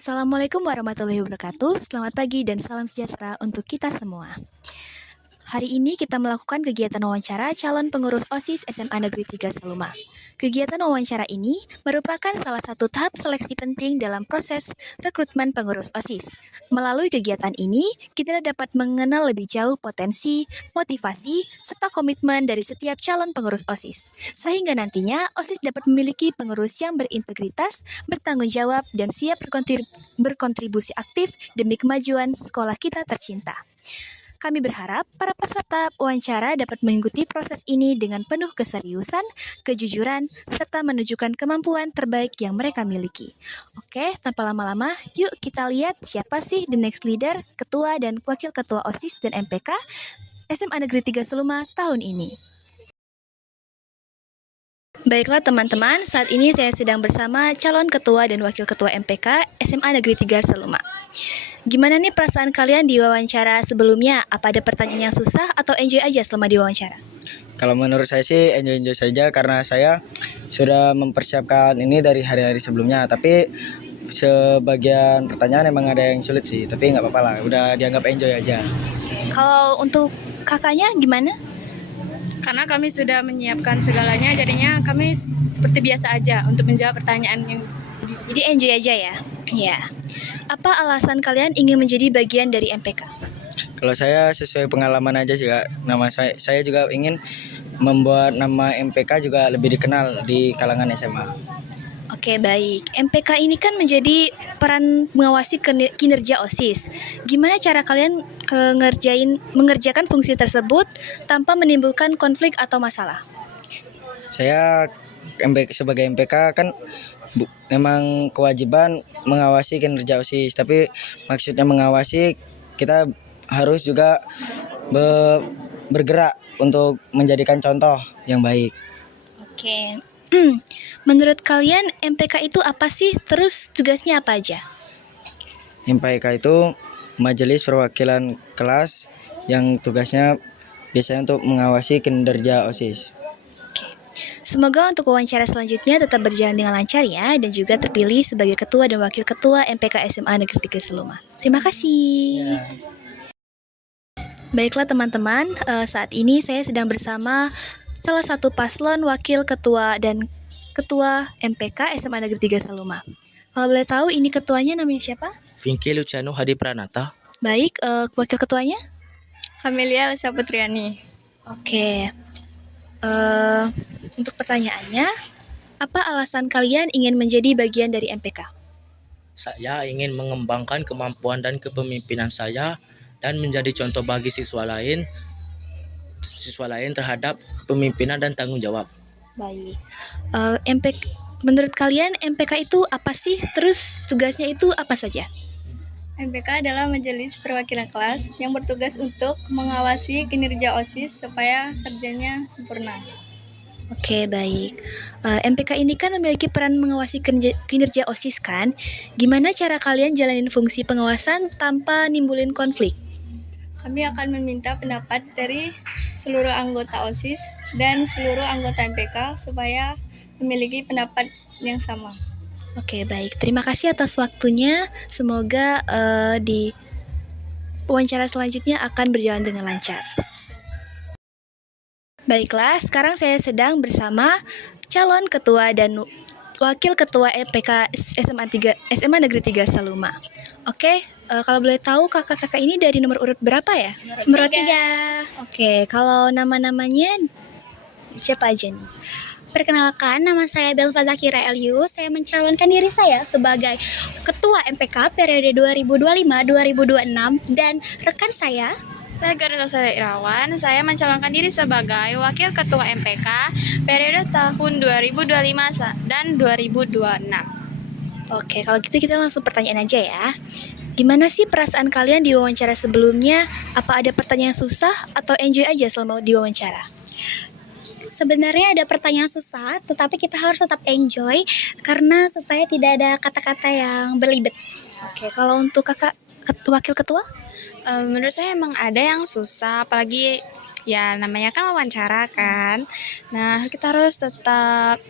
Assalamualaikum warahmatullahi wabarakatuh. Selamat pagi dan salam sejahtera untuk kita semua. Hari ini kita melakukan kegiatan wawancara calon pengurus OSIS SMA Negeri 3 Seluma. Kegiatan wawancara ini merupakan salah satu tahap seleksi penting dalam proses rekrutmen pengurus OSIS. Melalui kegiatan ini, kita dapat mengenal lebih jauh potensi, motivasi, serta komitmen dari setiap calon pengurus OSIS. Sehingga nantinya OSIS dapat memiliki pengurus yang berintegritas, bertanggung jawab, dan siap berkontribusi aktif demi kemajuan sekolah kita tercinta. Kami berharap para peserta wawancara dapat mengikuti proses ini dengan penuh keseriusan, kejujuran, serta menunjukkan kemampuan terbaik yang mereka miliki. Oke, tanpa lama-lama, yuk kita lihat siapa sih the next leader, ketua dan wakil ketua OSIS dan MPK SMA Negeri 3 Seluma tahun ini. Baiklah teman-teman, saat ini saya sedang bersama calon ketua dan wakil ketua MPK SMA Negeri 3 Seluma. Gimana nih perasaan kalian di wawancara sebelumnya? Apa ada pertanyaan yang susah atau enjoy aja selama di wawancara? Kalau menurut saya sih enjoy saja karena saya sudah mempersiapkan ini dari hari-hari sebelumnya. Tapi sebagian pertanyaan emang ada yang sulit sih, tapi nggak apa-apa lah. Udah dianggap enjoy aja. Kalau untuk kakaknya gimana? Karena kami sudah menyiapkan segalanya, jadinya kami seperti biasa aja untuk menjawab pertanyaan yang Jadi enjoy aja ya? Iya. Apa alasan kalian ingin menjadi bagian dari MPK? Kalau saya sesuai pengalaman aja juga. Nama saya juga ingin membuat nama MPK juga lebih dikenal di kalangan SMA. Oke, baik. MPK ini kan menjadi peran mengawasi kinerja OSIS. Gimana cara kalian mengerjakan fungsi tersebut tanpa menimbulkan konflik atau masalah? Saya sebagai MPK kan memang kewajiban mengawasi kinerja OSIS, tapi maksudnya mengawasi kita harus juga bergerak untuk menjadikan contoh yang baik. Oke. Menurut kalian MPK itu apa sih? Terus tugasnya apa aja? MPK itu Majelis Perwakilan Kelas yang tugasnya biasanya untuk mengawasi kinerja OSIS. Semoga untuk wawancara selanjutnya tetap berjalan dengan lancar ya, dan juga terpilih sebagai ketua dan wakil ketua MPK SMA Negeri 3 Seluma. Terima kasih. Baiklah teman-teman, saat ini saya sedang bersama salah satu paslon wakil ketua dan ketua MPK SMA Negeri 3 Seluma. Kalau boleh tahu ini ketuanya namanya siapa? Vinky Luciano Hadi Pranata. Baik, wakil ketuanya? Kamelia Lesa Putriani. Oke. Untuk pertanyaannya, apa alasan kalian ingin menjadi bagian dari MPK? Saya ingin mengembangkan kemampuan dan kepemimpinan saya dan menjadi contoh bagi siswa lain terhadap kepemimpinan dan tanggung jawab. Baik. Menurut kalian MPK itu apa sih? Terus tugasnya itu apa saja? MPK adalah Majelis Perwakilan Kelas yang bertugas untuk mengawasi kinerja OSIS supaya kerjanya sempurna. Oke, baik. MPK ini kan memiliki peran mengawasi kinerja OSIS kan? Gimana cara kalian jalanin fungsi pengawasan tanpa nimbulin konflik? Kami akan meminta pendapat dari seluruh anggota OSIS dan seluruh anggota MPK supaya memiliki pendapat yang sama. Oke, baik. Terima kasih atas waktunya. Semoga di wawancara selanjutnya akan berjalan dengan lancar. Baiklah, sekarang saya sedang bersama calon ketua dan wakil ketua MPK SMA Negeri 3 Seluma. Oke, kalau boleh tahu kakak-kakak ini dari nomor urut berapa ya? Nomor 3. Oke, kalau nama-namanya siapa aja nih? Perkenalkan, nama saya Belva Zakira Eliu. Saya mencalonkan diri saya sebagai Ketua MPK periode 2025-2026 dan rekan saya Garuda Sale Irawan. Saya mencalonkan diri sebagai Wakil Ketua MPK periode tahun 2025 dan 2026. Oke, kalau gitu kita langsung pertanyaan aja ya. Gimana sih perasaan kalian di wawancara sebelumnya? Apa ada pertanyaan susah atau enjoy aja selama di wawancara? sebenarnya ada pertanyaan susah, tetapi kita harus tetap enjoy karena supaya tidak ada kata-kata yang berlibet. Oke, kalau untuk kakak wakil ketua? Menurut saya emang ada yang susah, apalagi ya namanya kan wawancara kan. Nah, kita harus tetap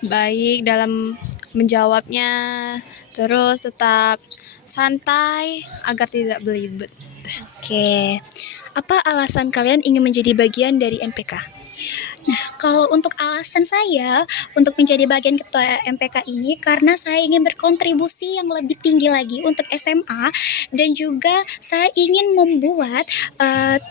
baik dalam menjawabnya, terus tetap santai agar tidak belibet. Oke. Apa alasan kalian ingin menjadi bagian dari MPK? Nah, kalau untuk alasan saya untuk menjadi bagian ketua MPK ini karena saya ingin berkontribusi yang lebih tinggi lagi untuk SMA dan juga saya ingin membuat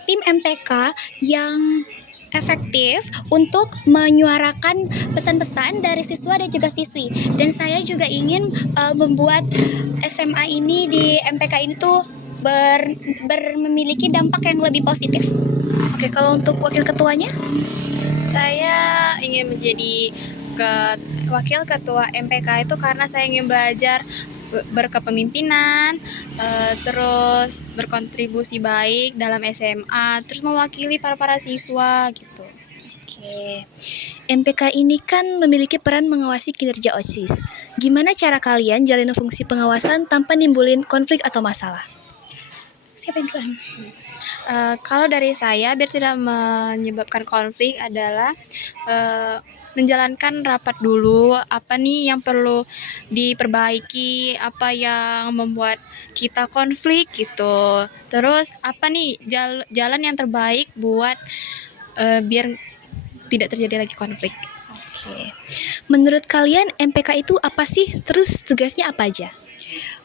tim MPK yang efektif untuk menyuarakan pesan-pesan dari siswa dan juga siswi. Dan saya juga ingin membuat SMA ini di MPK ini tuh memiliki dampak yang lebih positif. Oke, kalau untuk wakil ketuanya? Saya ingin menjadi wakil ketua MPK itu karena saya ingin belajar berkepemimpinan, terus berkontribusi baik dalam SMA, terus mewakili para siswa gitu. Oke. MPK ini kan memiliki peran mengawasi kinerja OSIS. Gimana cara kalian jalin fungsi pengawasan tanpa nimbulin konflik atau masalah? Siapa yang duluan? Kalau dari saya biar tidak menyebabkan konflik adalah menjalankan rapat dulu, apa nih yang perlu diperbaiki, apa yang membuat kita konflik gitu. Terus apa nih jalan yang terbaik buat biar tidak terjadi lagi konflik. Oke. Menurut kalian MPK itu apa sih? Terus tugasnya apa aja?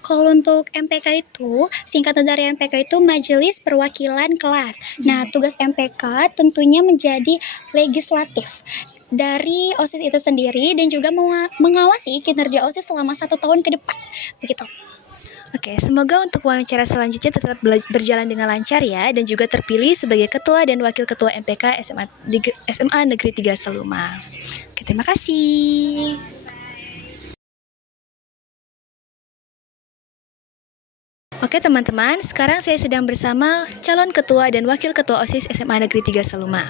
Kalau untuk MPK itu, singkatan dari MPK itu Majelis Perwakilan Kelas. Nah, tugas MPK tentunya menjadi legislatif dari OSIS itu sendiri dan juga mengawasi kinerja OSIS selama 1 tahun ke depan. Begitu. Oke, semoga untuk wawancara selanjutnya tetap berjalan dengan lancar ya, dan juga terpilih sebagai ketua dan wakil ketua MPK SMA Negeri 3 Seluma. Oke, terima kasih. Oke teman-teman, sekarang saya sedang bersama calon ketua dan wakil ketua OSIS SMA Negeri 3 Seluma.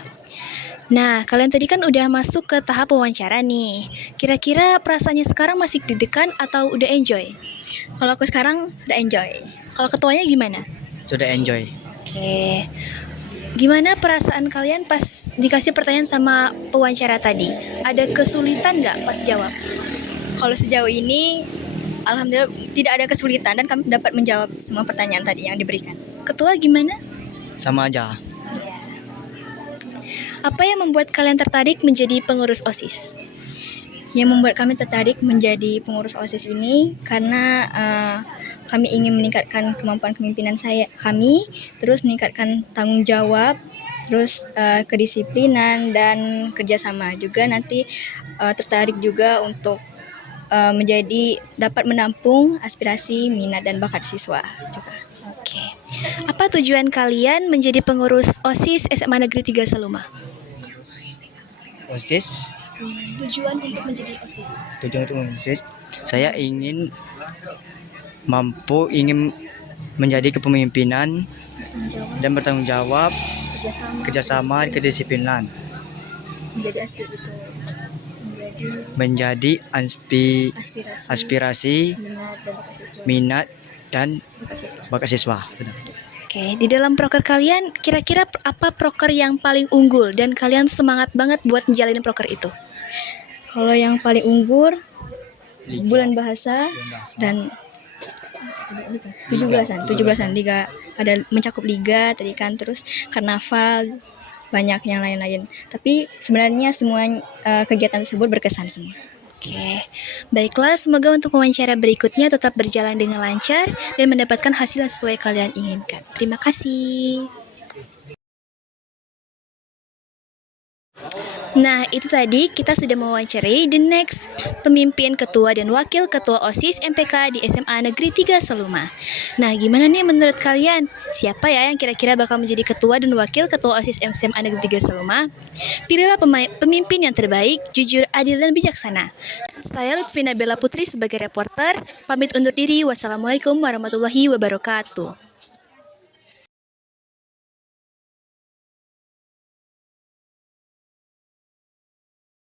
Nah, kalian tadi kan udah masuk ke tahap wawancara nih. Kira-kira perasaannya sekarang masih deg-degan atau udah enjoy? Kalau aku sekarang sudah enjoy. Kalau ketuanya gimana? Sudah enjoy. Oke. Gimana perasaan kalian pas dikasih pertanyaan sama pewawancara tadi? Ada kesulitan nggak pas jawab? Kalau sejauh ini, alhamdulillah tidak ada kesulitan dan kami dapat menjawab semua pertanyaan tadi yang diberikan. Ketua gimana? Sama aja. Apa yang membuat kalian tertarik menjadi pengurus OSIS? Yang membuat kami tertarik menjadi pengurus OSIS ini karena kami ingin meningkatkan kemampuan kepemimpinan kami, terus meningkatkan tanggung jawab, terus kedisiplinan dan kerjasama. Juga nanti tertarik juga untuk menjadi dapat menampung aspirasi, minat dan bakat siswa juga. Oke. Apa tujuan kalian menjadi pengurus OSIS SMA Negeri 3 Seluma? OSIS, Tujuan untuk menjadi OSIS. tujuan untuk OSIS, saya ingin menjadi kepemimpinan dan bertanggung jawab, kerjasama, kedisiplinan, menjadi aspirasi, minat dan bakat siswa. Benar. Oke, di dalam proker kalian kira-kira apa proker yang paling unggul dan kalian semangat banget buat menjalani proker itu? Kalau yang paling unggul bulan bahasa dan 17-an liga, ada mencakup liga tadi kan, terus karnaval, banyak yang lain-lain. Tapi sebenarnya semua kegiatan tersebut berkesan semua. Oke, baiklah, semoga untuk wawancara berikutnya tetap berjalan dengan lancar dan mendapatkan hasil yang sesuai kalian inginkan. Terima kasih. Nah, itu tadi kita sudah mewawancarai the next pemimpin ketua dan wakil ketua OSIS MPK di SMA Negeri 3 Seluma. Nah, gimana nih menurut kalian? Siapa ya yang kira-kira bakal menjadi ketua dan wakil ketua OSIS SMA Negeri 3 Seluma? Pilihlah pemimpin yang terbaik, jujur, adil, dan bijaksana. Saya Lutfina Bella Putri sebagai reporter, pamit undur diri. Wassalamualaikum warahmatullahi wabarakatuh.